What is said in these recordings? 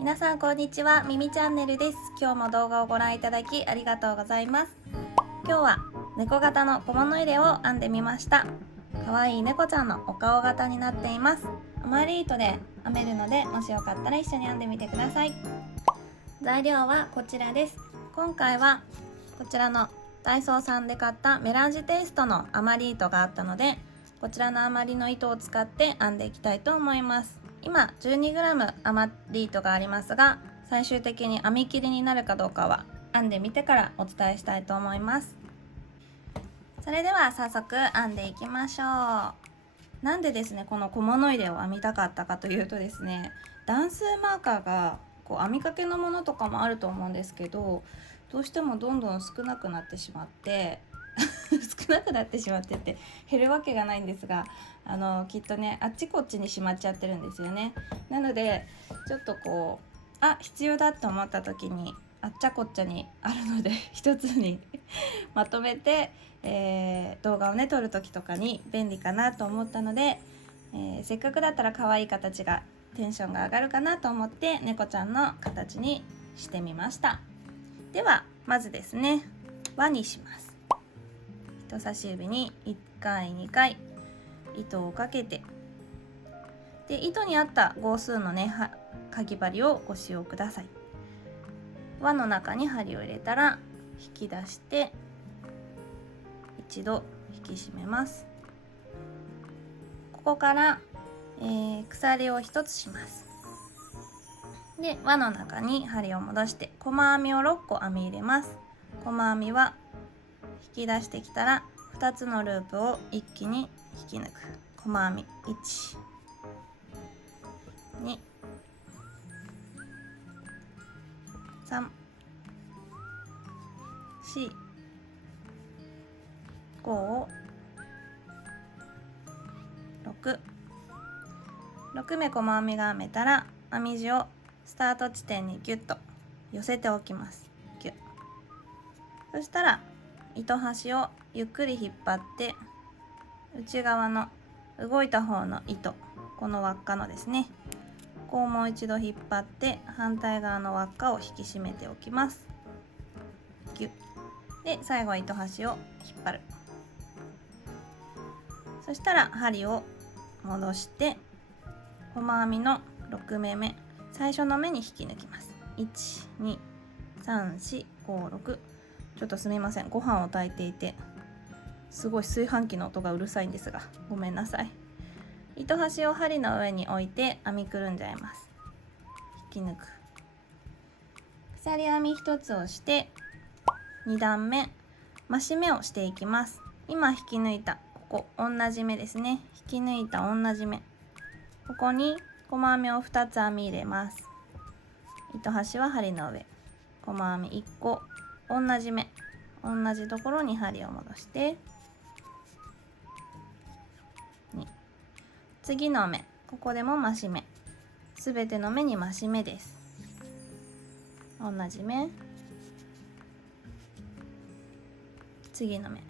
皆さんこんにちは、みみチャンネルです。今日も動画をご覧いただきありがとうございます。今日は猫型の小物入れを編んでみました。かわいい猫ちゃんのお顔型になっています。余り糸で編めるので、もしよかったら一緒に編んでみてください。材料はこちらです。今回はこちらのダイソーさんで買ったメランジテイストの余り糸があったので、こちらの余りの糸を使って編んでいきたいと思います。今 12g 余り糸がありますが、最終的に編み切りになるかどうかは編んでみてからお伝えしたいと思います。それでは早速編んでいきましょう。なんでですね、この小物入れを編みたかったかというとですね、段数マーカーが編みかけのものとかもあると思うんですけど、どうしてもどんどん少なくなってしまって少なくなってしまってって減るわけがないんですが、きっとね、あっちこっちにしまっちゃってるんですよね。なのでちょっと必要だと思った時にあっちゃこっちゃにあるので一つにまとめて、動画をね撮る時とかに便利かなと思ったので、せっかくだったら可愛い形がテンションが上がるかなと思って猫ちゃんの形にしてみました。ではまずですね、輪にします。人差し指に1回2回糸をかけて、で糸に合った号数のねかぎ針をご使用ください。輪の中に針を入れたら引き出して一度引き締めます。ここから、鎖を1つします。で輪の中に針を戻して細編みを6個編み入れます。細編みは引き出してきたら2つのループを一気に引き抜く。細編み1、2、3、4、5、6目細編みが編めたら編み地をスタート地点にギュッと寄せておきます。ギュッ。そしたら糸端をゆっくり引っ張って内側の動いた方の糸、この輪っかのですね、ここをもう一度引っ張って反対側の輪っかを引き締めておきます。ギュッ。で最後は糸端を引っ張る。そしたら針を戻して細編みの6目目、最初の目に引き抜きます。1、2、3、4、5、6。ちょっとすみません、ご飯を炊いていてすごい炊飯器の音がうるさいんですが、ごめんなさい。糸端を針の上に置いて編みくるんじゃいます。引き抜く。鎖編み1つをして2段目増し目をしていきます。今引き抜いたここ同じ目ですね、引き抜いた同じ目、ここに細編みを2つ編み入れます。糸端は針の上、細編み1個同じ目、同じところに針を戻して2、次の目、ここでも増し目、すべての目に増し目です。同じ目、次の目、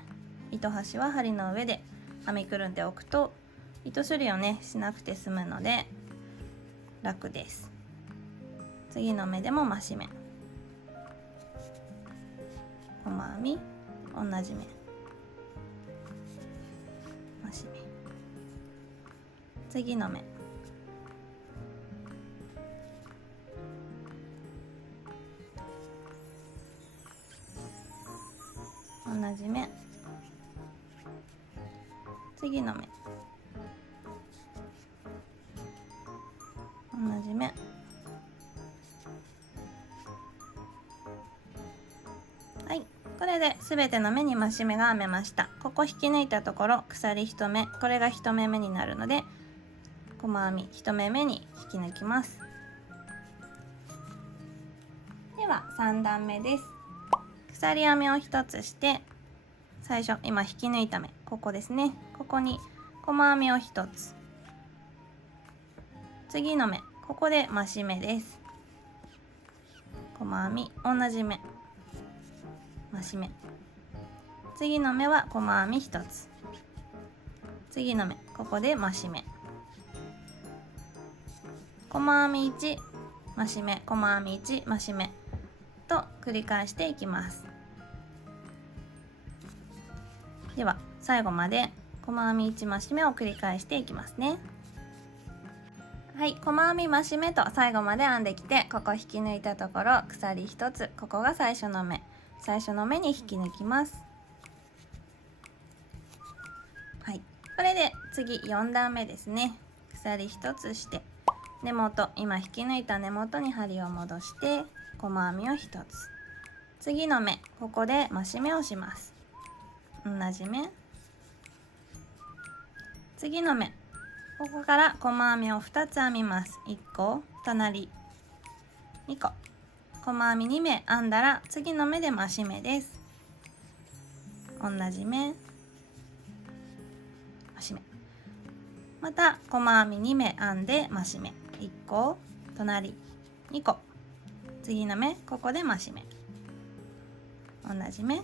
糸端は針の上で編みくるんでおくと糸処理をねしなくて済むので楽です。次の目でも増し目、細編み同じ目、増し目、次の目、同じ目、次の目、同じ目、はい、これで全ての目に増し目が編めました。ここ引き抜いたところ鎖1目、これが1目目になるので細編み1目目に引き抜きます。では3段目です。鎖編みを1つして最初今引き抜いた目、ここですね、ここに細編みを1つ、次の目、ここで増し目です。細編み同じ目、増し目、次の目は細編み1つ、次の目、ここで増し目、細編み1、増し目、細編み1増し目と繰り返していきます。では最後まで細編み1増し目を繰り返していきますね。はい、細編み増し目と最後まで編んできて、ここ引き抜いたところ鎖1つ、ここが最初の目、最初の目に引き抜きます。はい、これで次4段目ですね。鎖1つして根元、今引き抜いた根元に針を戻して細編みを1つ、次の目、ここで増し目をします。同じ目、次の目、ここから細編みを2つ編みます。1個隣、2個細編み2目編んだら次の目で増し目です。同じ目、増し目、また細編み2目編んで増し目、1個隣、2個次の目、ここで増し目、同じ目、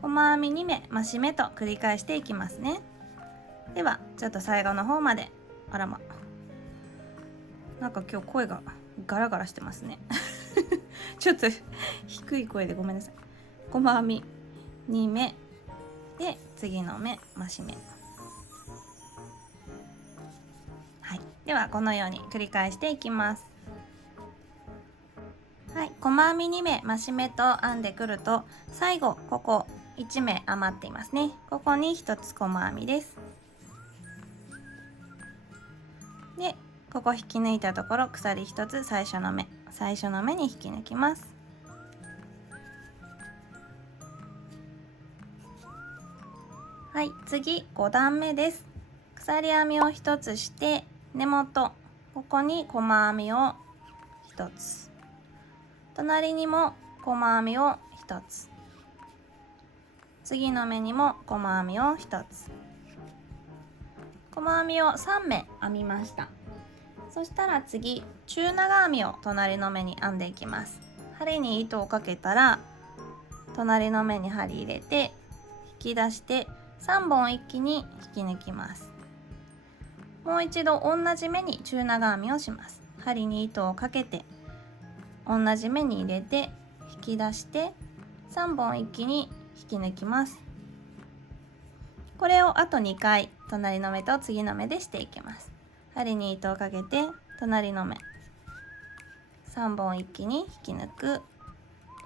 細編み2目増し目と繰り返していきますね。ではちょっと最後の方まで、あらま、なんか今日声がガラガラしてますねちょっと低い声でごめんなさい。細編み2目で次の目増し目、はい、ではこのように繰り返していきます。はい、細編み2目増し目と編んでくると、最後ここ1目余っていますね。ここに1つ細編みです。でここ引き抜いたところ鎖1つ、最初の目に引き抜きます。はい、次5段目です。鎖編みを1つして根元、ここに細編みを1つ、隣にも細編みを1つ、次の目にも細編みを1つ、細編みを3目編みました。そしたら次中長編みを隣の目に編んでいきます。針に糸をかけたら隣の目に針入れて引き出して3本一気に引き抜きます。もう一度同じ目に中長編みをします。針に糸をかけて同じ目に入れて引き出して3本一気に引き抜きます。これをあと2回隣の目と次の目でしていきます。針に糸をかけて隣の目3本一気に引き抜く、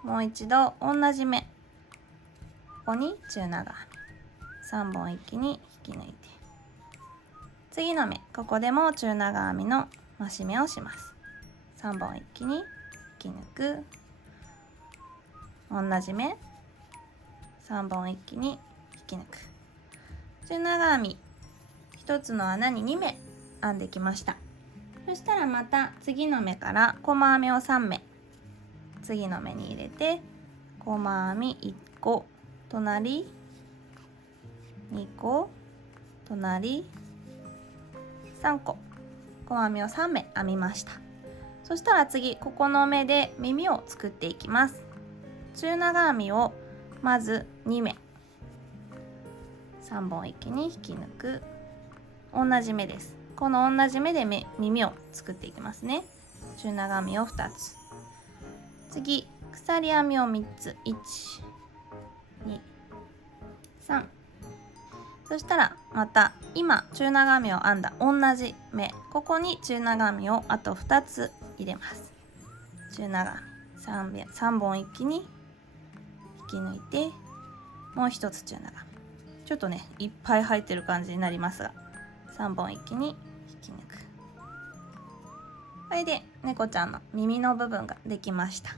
もう一度同じ目、ここに中長編み3本一気に引き抜いて、次の目、ここでも中長編みの増し目をします。3本一気に引き抜く、同じ目3本一気に引き抜く、中長編み1つの穴に2目編んできました。そしたらまた次の目から細編みを3目次の目に入れて細編み1個隣、2個隣、3個細編みを3目編みました。そしたら次ここの目で耳を作っていきます。中長編みをまず2目3本一気に引き抜く、同じ目です。この同じ目で耳を作っていきますね。中長編みを2つ、次鎖編みを3つ、1、2、3、そしたらまた今中長編みを編んだ同じ目、ここに中長編みをあと2つ入れます。中長編み 3本一気に引き抜いて、もう一つ中長編み、ちょっとねいっぱい入ってる感じになりますが3本一気に引き抜く。これで猫ちゃんの耳の部分ができました。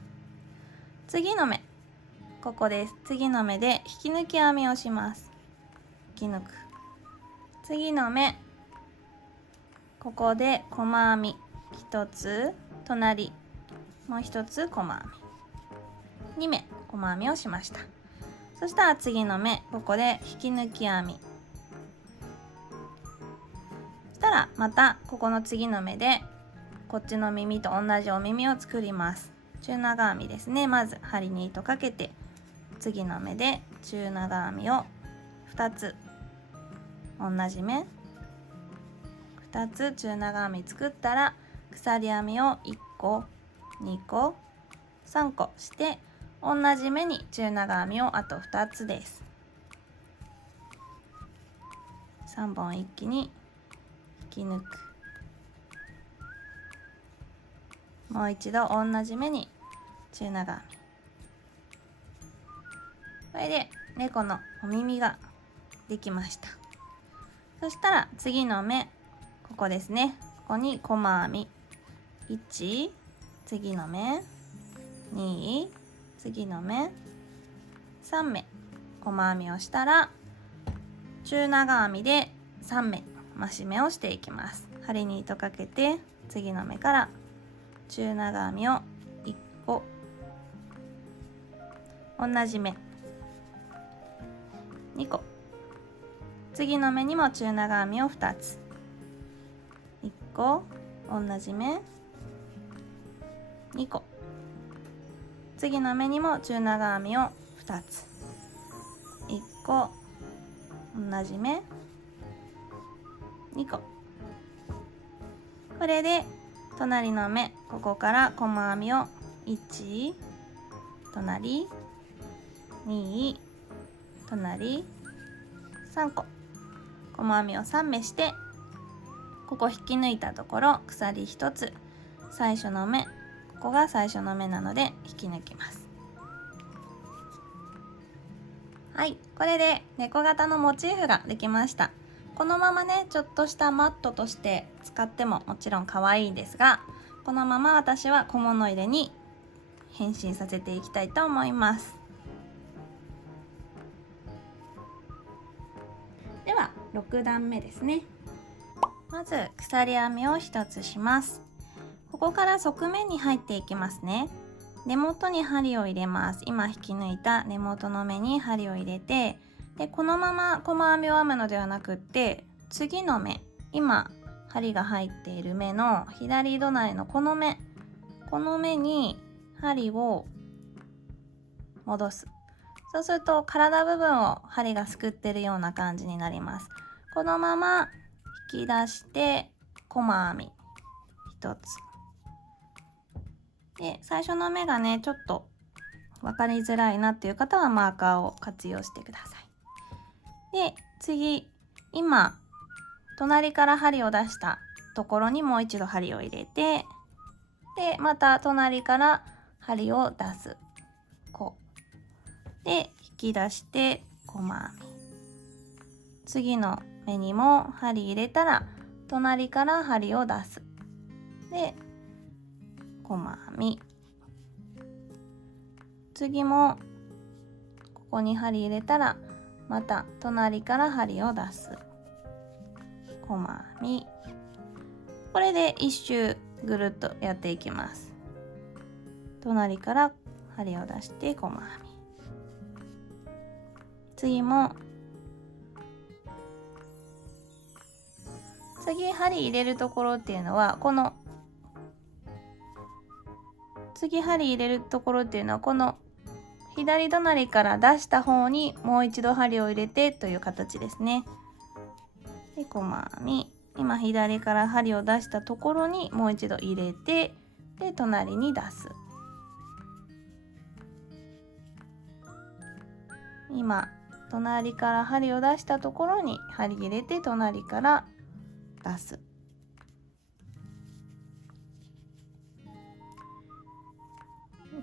次の目、ここです。次の目で引き抜き編みをします。引き抜く、次の目、ここで細編み1つ隣、もう1つ細編み2目細編みをしました。そしたら次の目、ここで引き抜き編み、そしたらまたここの次の目でこっちの耳と同じお耳を作ります。中長編みですね。まず針に糸かけて次の目で中長編みを2つ、同じ目2つ中長編み作ったら鎖編みを1個2個3個して同じ目に中長編みをあと2つです。3本一気に引き抜く。もう一度同じ目に中長編み。これで猫のお耳ができました。そしたら次の目、ここですね。ここに細編み1、次の目2、次の目3目細編みをしたら中長編みで3目増し目をしていきます。針に糸かけて次の目から中長編みを1個、同じ目2個、次の目にも中長編みを2つ、1個同じ目2個、次の目にも中長編みを2つ、1個同じ目2個。これで隣の目、ここから細編みを1、隣2、隣3個細編みを3目して、ここ引き抜いたところ鎖1つ、最初の目、ここが最初の目なので引き抜きます。はい、これで猫型のモチーフができました。このままね、ちょっとしたマットとして使ってももちろん可愛いんですが、このまま私は小物入れに変身させていきたいと思います。では6段目ですね。まず鎖編みを1つします。ここから側面に入っていきますね。根元に針を入れます。今引き抜いた根元の目に針を入れて、でこのまま細編みを編むのではなくって、次の目、今針が入っている目の左隣のこの目に針を戻す。そうすると体部分を針がすくってるような感じになります。このまま引き出して細編み1つで、最初の目がねちょっと分かりづらいなっていう方はマーカーを活用してください。で次、今隣から針を出したところにもう一度針を入れて、でまた隣から針を出す。こうで引き出して細編み。次の目にも針入れたら隣から針を出す。で細編み。次もここに針入れたらまた隣から針を出す。細編み。これで一周ぐるっとやっていきます。隣から針を出して細編み。次も次針入れるところっていうのはこの左隣から出した方にもう一度針を入れてという形ですね。で細編み。今左から針を出したところにもう一度入れて、で隣に出す。今隣から針を出したところに針入れて隣から出す。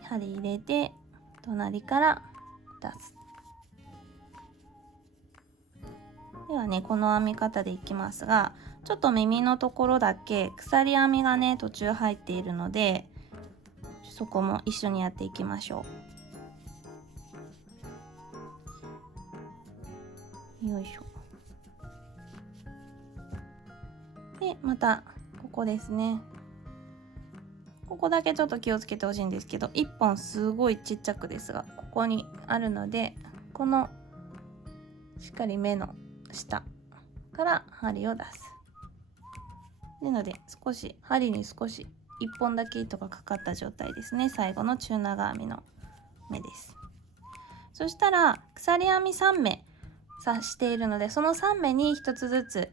針入れて隣から出す。ではね、この編み方でいきますが、ちょっと耳のところだけ鎖編みがね途中入っているので、そこも一緒にやっていきましょう。よいしょ。でまたここですね。ここだけちょっと気をつけてほしいんですけど、1本すごいちっちゃくですがここにあるので、このしっかり目の下から針を出す。なので針に少し1本だけ糸がかかった状態ですね。最後の中長編みの目です。そしたら鎖編み3目刺しているので、その3目に1つずつ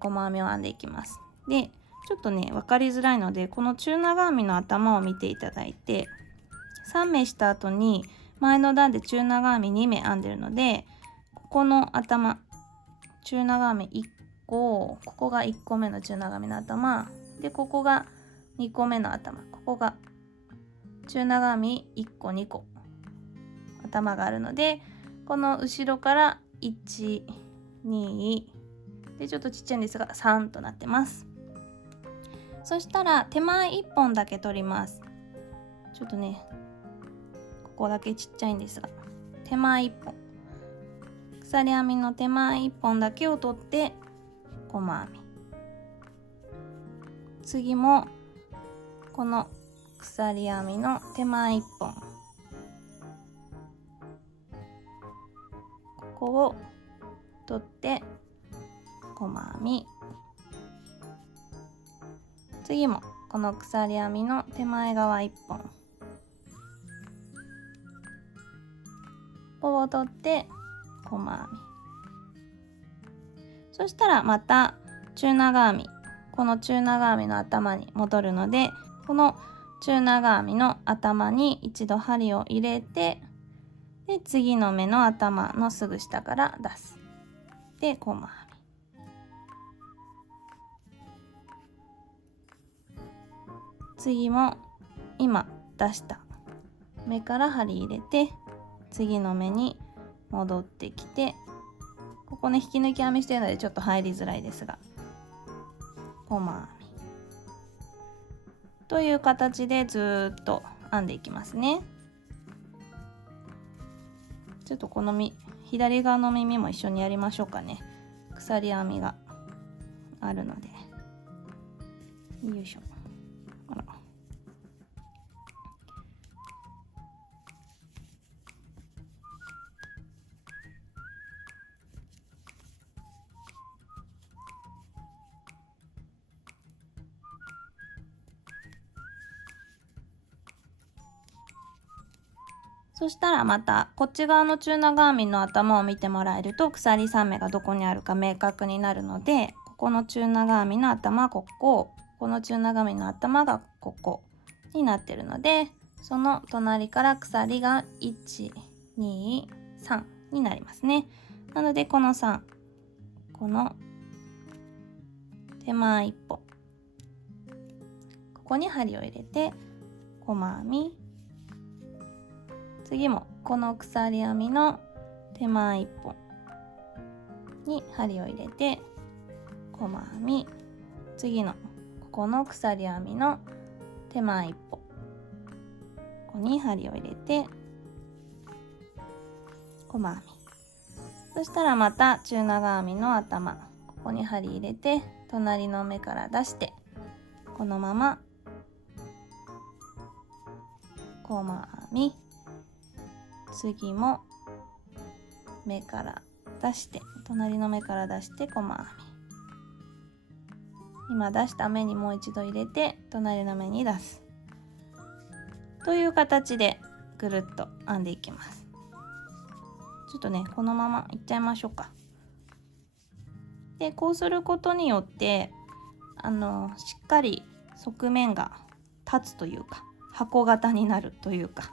細編みを編んでいきます。でちょっとね分かりづらいので、この中長編みの頭を見ていただいて、3目した後に前の段で中長編み2目編んでるので、ここの頭中長編み1個、ここが1個目の中長編みの頭で、ここが2個目の頭、ここが中長編み1個2個頭があるので、この後ろから1、2でちょっとちっちゃいんですが3となってます。そしたら手前1本だけ取ります。ちょっとねここだけちっちゃいんですが、手前1本、鎖編みの手前1本だけを取って細編み。次もこの鎖編みの手前1本、ここを取って細編み。次もこの鎖編みの手前側1本、ここを取って細編み。そしたらまた中長編み、この中長編みの頭に戻るので、この中長編みの頭に一度針を入れて、で次の目の頭のすぐ下から出す。で細編み。次も今出した目から針入れて、次の目に戻ってきて、ここね引き抜き編みしてるのでちょっと入りづらいですが、細編みという形でずっと編んでいきますね。ちょっとこの左側の耳も一緒にやりましょうかね。鎖編みがあるので、よいしょ。あら、そしたらまたこっち側の中長編みの頭を見てもらえると、鎖3目がどこにあるか明確になるので、ここの中長編みの頭ここ、この中長編みの頭がここになってるので、その隣から鎖が1、2、3になりますね。なのでこの3、この手前1本、ここに針を入れて細編み。次もこの鎖編みの手前1本に針を入れて細編み。次のここの鎖編みの手前1本、ここに針を入れて細編み。そしたらまた中長編みの頭、ここに針入れて隣の目から出して、このまま細編み。次も目から出して、隣の目から出して細編み。今出した目にもう一度入れて隣の目に出すという形でぐるっと編んでいきます。ちょっとねこのままいっちゃいましょうか。でこうすることによってしっかり側面が立つというか、箱型になるというか、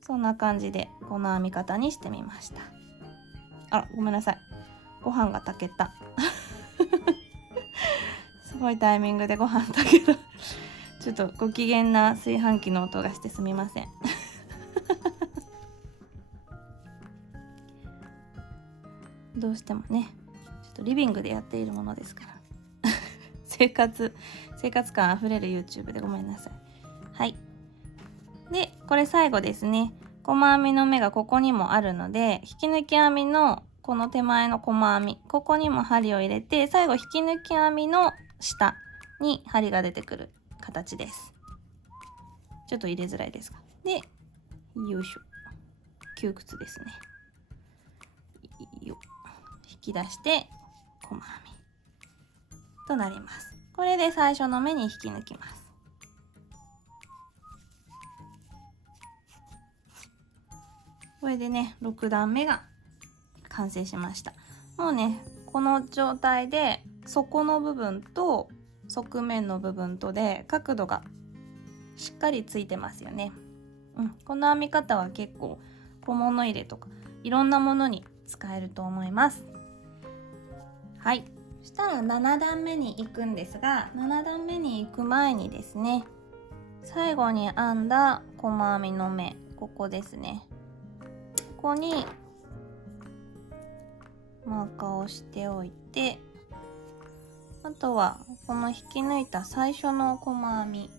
そんな感じでこの編み方にしてみました。あ、ごめんなさい、ご飯が炊けたすごいタイミングでご飯炊けたちょっとご機嫌な炊飯器の音がしてすみませんどうしてもねちょっとリビングでやっているものですから生活感あふれる YouTube でごめんなさい。はい。でこれ最後ですね。細編みの目がここにもあるので、引き抜き編みのこの手前の細編み、ここにも針を入れて、最後引き抜き編みの下に針が出てくる形です。ちょっと入れづらいですが、でよいしょ、窮屈ですね。よ引き出して細編みとなります。これで最初の目に引き抜きます。これでね6段目が完成しました。もうねこの状態で底の部分と側面の部分とで角度がしっかりついてますよね。この編み方は結構小物入れとかいろんなものに使えると思います。はい、そしたら7段目に行くんですが、7段目に行く前にですね、最後に編んだ細編みの目、ここですね、ここにマーカーをしておいて、あとはこの引き抜いた最初の細編み、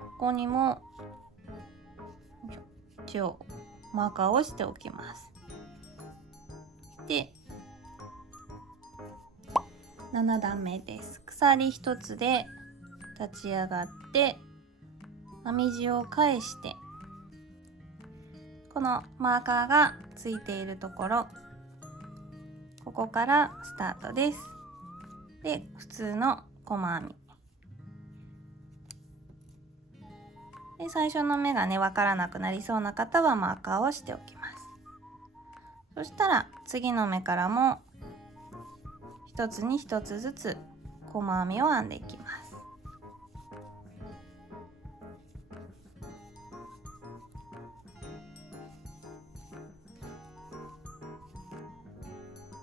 ここにも一応マーカーをしておきます。で7段目です。鎖1つで立ち上がって編み地を返して、このマーカーがついているところ、ここからスタートです。で普通の細編みで、最初の目がね分からなくなりそうな方はマーカーをしておきます。そしたら次の目からも一つに一つずつ細編みを編んでいきます。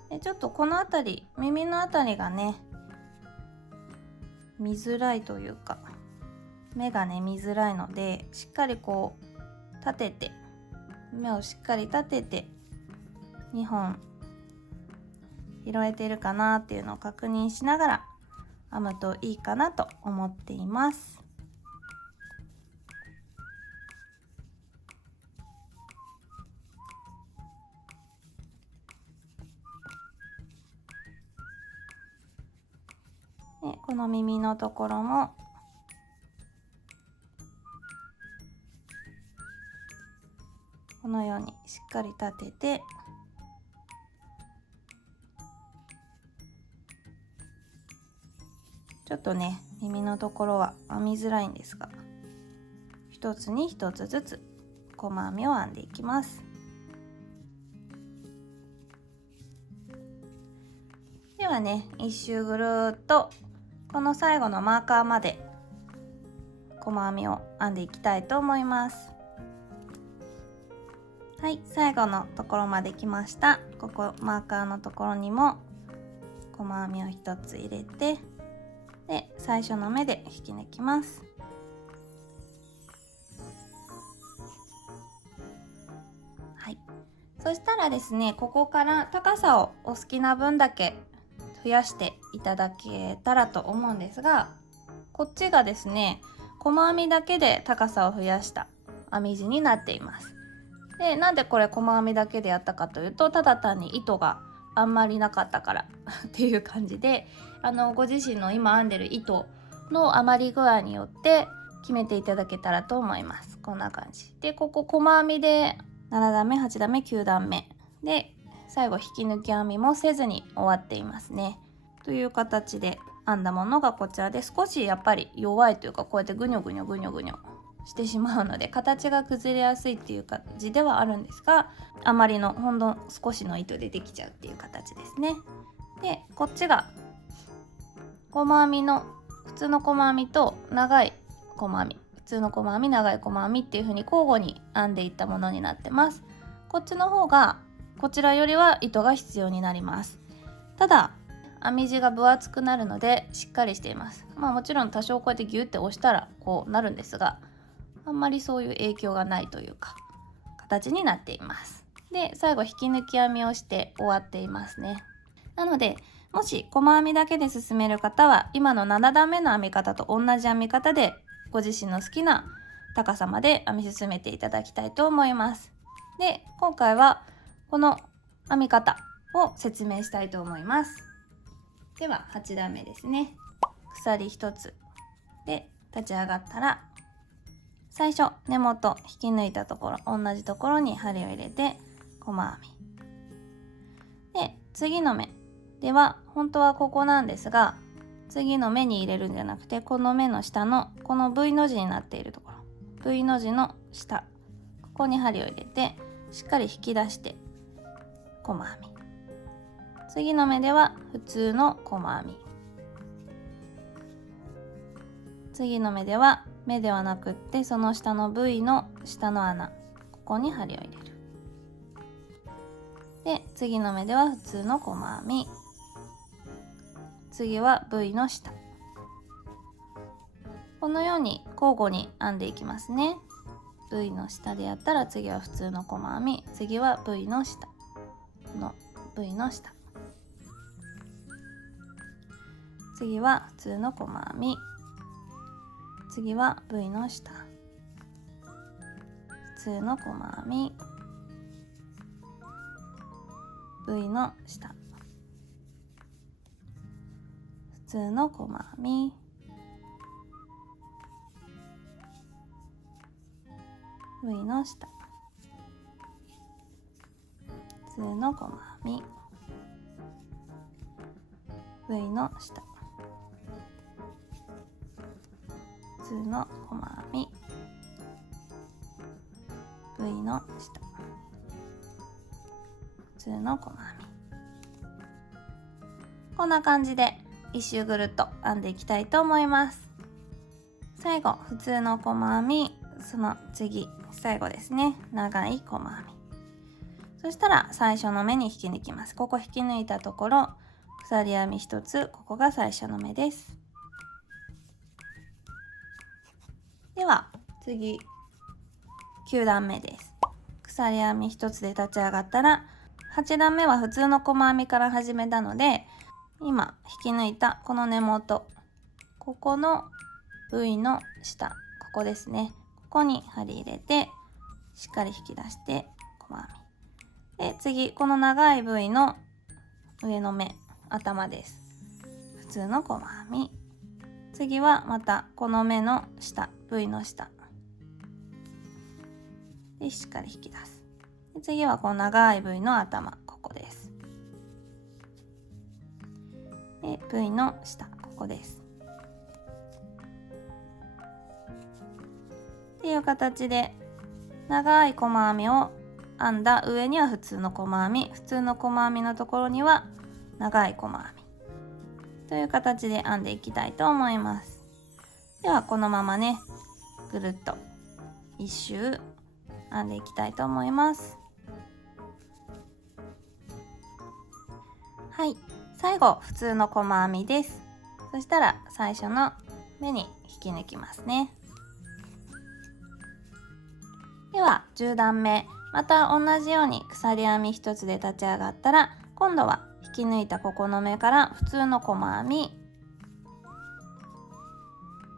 でちょっとこの辺り、耳の辺りがね見づらいというか、目がね見づらいので、しっかりこう立てて、目をしっかり立てて2本拾えてるかなっていうのを確認しながら編むといいかなと思っています。でこの耳のところもこのようにしっかり立てて、ちょっとね耳のところは編みづらいんですが、一つに一つずつ細編みを編んでいきます。ではね、一周ぐるっとこの最後のマーカーまで細編みを編んでいきたいと思います。はい、最後のところまで来ました。ここマーカーのところにも細編みを一つ入れて、で最初の目で引き抜きます。はい、そしたらですね、ここから高さをお好きな分だけ増やしていただけたらと思うんですが、こっちがですね細編みだけで高さを増やした編み地になっています。でなんでこれ細編みだけでやったかというと、ただ単に糸があんまりなかったからっていう感じで、ご自身の今編んでる糸の余り具合によって決めていただけたらと思います。こんな感じで、ここ細編みで7段目8段目9段目で最後引き抜き編みもせずに終わっていますね。という形で編んだものがこちらで、少しやっぱり弱いというか、こうやってぐにょぐにょぐにょぐにょしてしまうので形が崩れやすいっていう感じではあるんですが、あまりのほんの少しの糸でできちゃうっていう形ですね。でこっちが細編みの普通の細編みと長い細編み、普通の細編み長い細編みっていう風に交互に編んでいったものになってます。こっちの方がこちらよりは糸が必要になります。ただ編み地が分厚くなるのでしっかりしています。もちろん多少こうやってギュッて押したらこうなるんですが、あんまりそういう影響がないというか形になっています。で最後引き抜き編みをして終わっていますね。なのでもし細編みだけで進める方は今の7段目の編み方と同じ編み方でご自身の好きな高さまで編み進めていただきたいと思います。で今回はこの編み方を説明したいと思います。では8段目ですね。鎖1つで立ち上がったら、最初根元引き抜いたところ同じところに針を入れて細編みで、次の目では本当はここなんですが、次の目に入れるんじゃなくて、この目の下のこの V の字になっているところ、 V の字の下、ここに針を入れてしっかり引き出して細編み、次の目では普通の細編み次の目では目ではなくってその下の V の下の穴、ここに針を入れる。で次の目では普通の細編み、次は V の下、このように交互に編んでいきますね。 V の下でやったら次は普通の細編み、次は V の下の V の下、次は普通の細編み、次は V の下、普通の細編み、 V の下、普通の細編み、 V の下、普通の細編み、 V の下、普通の細編み、 V の下、普通の細編み、こんな感じで一周ぐるっと編んでいきたいと思います。最後普通の細編み、その次最後ですね、長い細編み、そしたら最初の目に引き抜きます。ここ引き抜いたところ鎖編み1つ、ここが最初の目です。では次9段目です。鎖編み1つで立ち上がったら8段目は普通の細編みから始めたので、今引き抜いたこの根元、ここの V の下、ここですね、ここに針入れてしっかり引き出して細編みで、次この長い V の上の目、頭です。普通の細編み、次はまたこの目の下、 V の下でしっかり引き出す。で次はこの長い V の頭、ここです。で V の下、ここです。っていう形で長い細編みを編んだ上には普通の細編み、普通の細編みのところには長い細編みという形で編んでいきたいと思います。ではこのままねぐるっと一周編んでいきたいと思います。はい、最後普通の細編みです。そしたら最初の目に引き抜きますね。では10段目、また同じように鎖編み1つで立ち上がったら、今度は引き抜いたここの目から普通の細編み、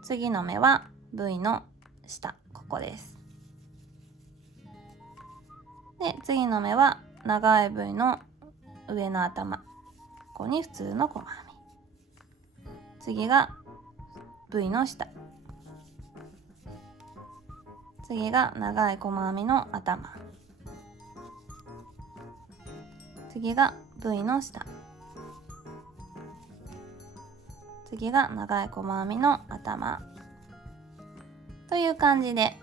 次の目は V の下、ここです。で次の目は長い V の上の頭、ここに普通の細編み、次が V の下、次が長い細編みの頭、次が V の下、次が長い細編みの頭という感じで、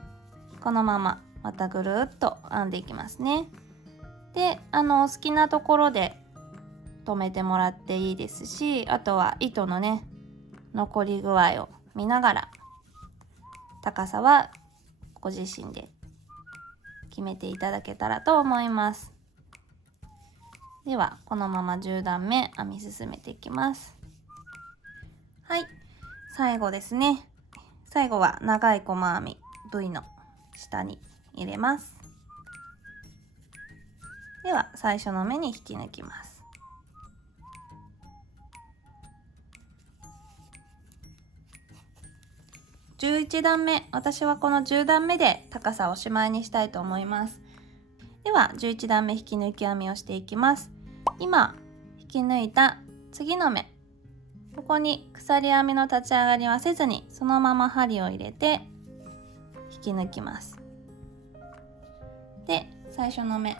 このまままたぐるっと編んでいきますね。で好きなところで留めてもらっていいですし、あとは糸のね残り具合を見ながら高さはご自身で決めていただけたらと思います。ではこのまま10段目編み進めていきます。はい、最後ですね。最後は長い細編み V の下に入れます。では最初の目に引き抜きます。11段目、私はこの10段目で高さをおしまいにしたいと思います。では11段目引き抜き編みをしていきます。今引き抜いた次の目、ここに鎖編みの立ち上がりはせずにそのまま針を入れて引き抜きます。で最初の目、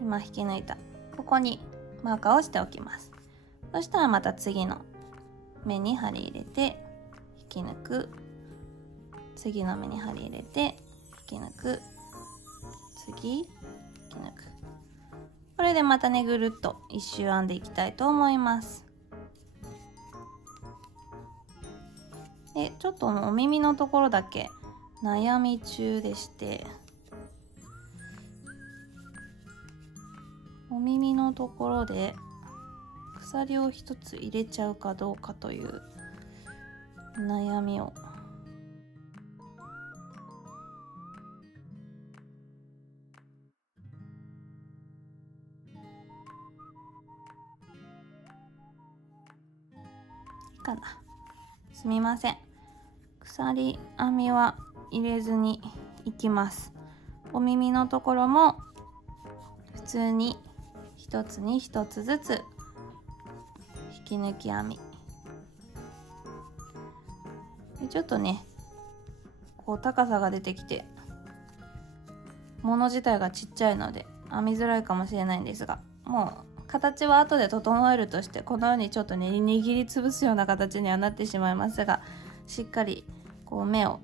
今引き抜いたここにマーカーをしておきます。そしたらまた次の目に針入れて引き抜く、次の目に針入れて引き抜く、次引き抜く、これでまたねぐるっと一周編んでいきたいと思います。でちょっとお耳のところだけ悩み中でして、お耳のところで鎖を一つ入れちゃうかどうかという悩みをかな。すみません、鎖編みは入れずにいきます。お耳のところも普通に一つに一つずつ引き抜き編みで、ちょっとねこう高さが出てきて物自体がちっちゃいので編みづらいかもしれないんですが、もう形は後で整えるとして、このようにちょっとね握りつぶすような形にはなってしまいますが、しっかりこう目を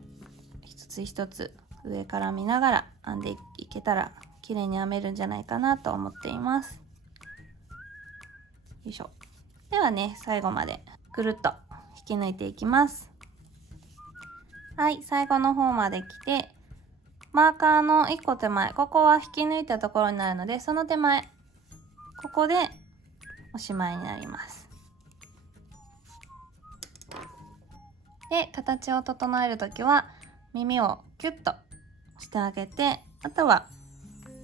一つ一つ上から見ながら編んでいけたら綺麗に編めるんじゃないかなと思っています。よいしょ。ではね、最後までくるっと引き抜いていきます。はい、最後の方まで来て、マーカーの1個手前、ここは引き抜いたところになるので、その手前ここでおしまいになります。で、形を整えるときは耳をキュッとしてあげて、あとは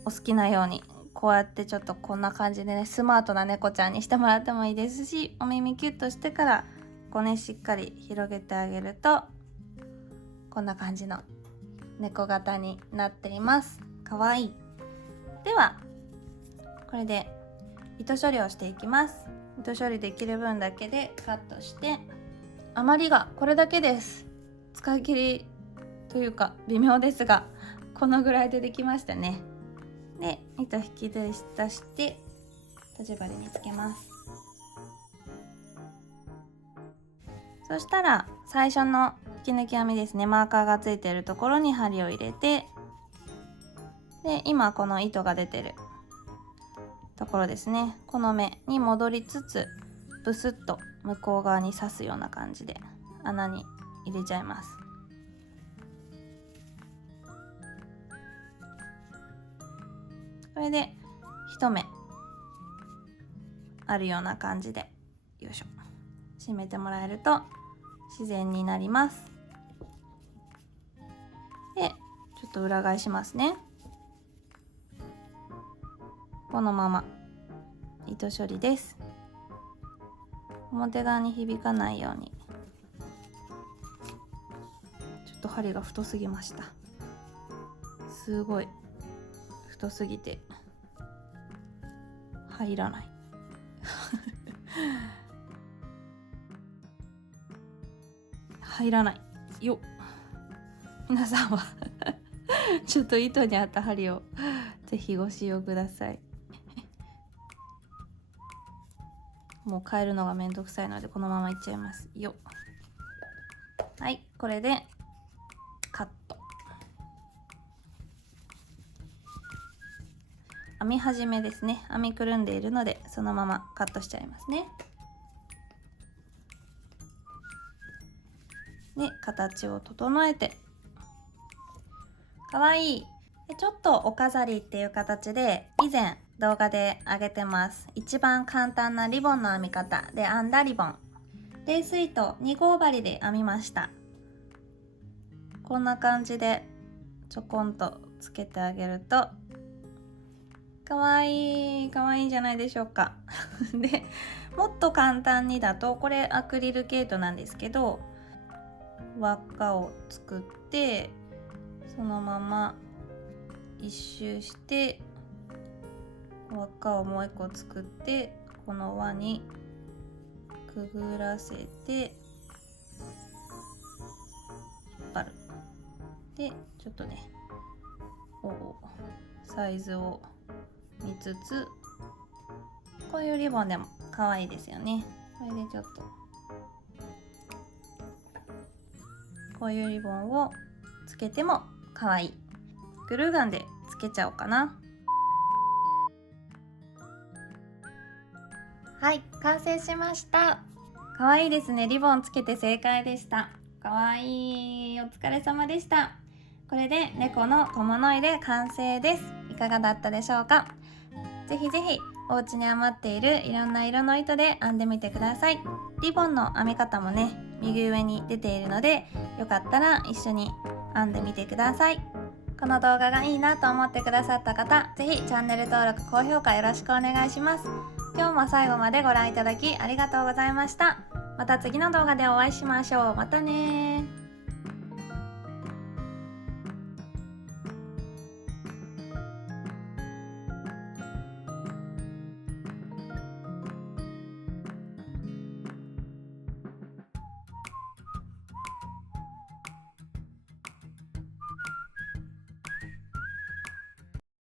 お好きなようにこうやってちょっとこんな感じでね、スマートな猫ちゃんにしてもらってもいいですし、お耳キュッとしてからこうね、しっかり広げてあげるとこんな感じの猫型になっています。かわいい。ではこれで糸処理をしていきます。糸処理できる分だけでカットして、余りがこれだけです。使い切りというか微妙ですが、このぐらいでできましたね。で、糸引き出してとじ針につけます。そしたら最初の引き抜き編みですね、マーカーがついているところに針を入れて、で今この糸が出てるところですね、この目に戻りつつブスッと向こう側に刺すような感じで穴に入れちゃいます。これで一目あるような感じで、よいしょ、締めてもらえると自然になります。で、ちょっと裏返しますね。このまま糸処理です。表側に響かないように、ちょっと針が太すぎました。すごい太すぎて入らない入らないよ。皆さんはちょっと糸に合った針をぜひご使用ください。もう変えるのがめんどくさいのでこのままいっちゃいますよ。はい、これでカット。編み始めですね、編みくるんでいるのでそのままカットしちゃいますね。で、形を整えて、かわいい。でちょっとお飾りっていう形で以前動画で上げてます。一番簡単なリボンの編み方で編んだリボン、レース糸2号針で編みました。こんな感じでちょこんとつけてあげるとかわいい、かわいいんじゃないでしょうかで、もっと簡単にだと、これアクリル毛糸なんですけど、輪っかを作ってそのまま一周して輪っかをもう一個作って、この輪にくぐらせて引っ張る。で、ちょっとね、サイズを見つつ、こういうリボンでも可愛いですよね。これでちょっとこういうリボンをつけても可愛い。グルーガンでつけちゃおうかな。はい、完成しました。可愛いですね。リボンつけて正解でした。かわいい。お疲れ様でした。これで猫の小物入れ完成です。いかがだったでしょうか。ぜひぜひお家に余っているいろんな色の糸で編んでみてください。リボンの編み方もね、右上に出ているので、よかったら一緒に編んでみてください。この動画がいいなと思ってくださった方、ぜひチャンネル登録、高評価よろしくお願いします。今日も最後までご覧いただきありがとうございました。また次の動画でお会いしましょう。またねー。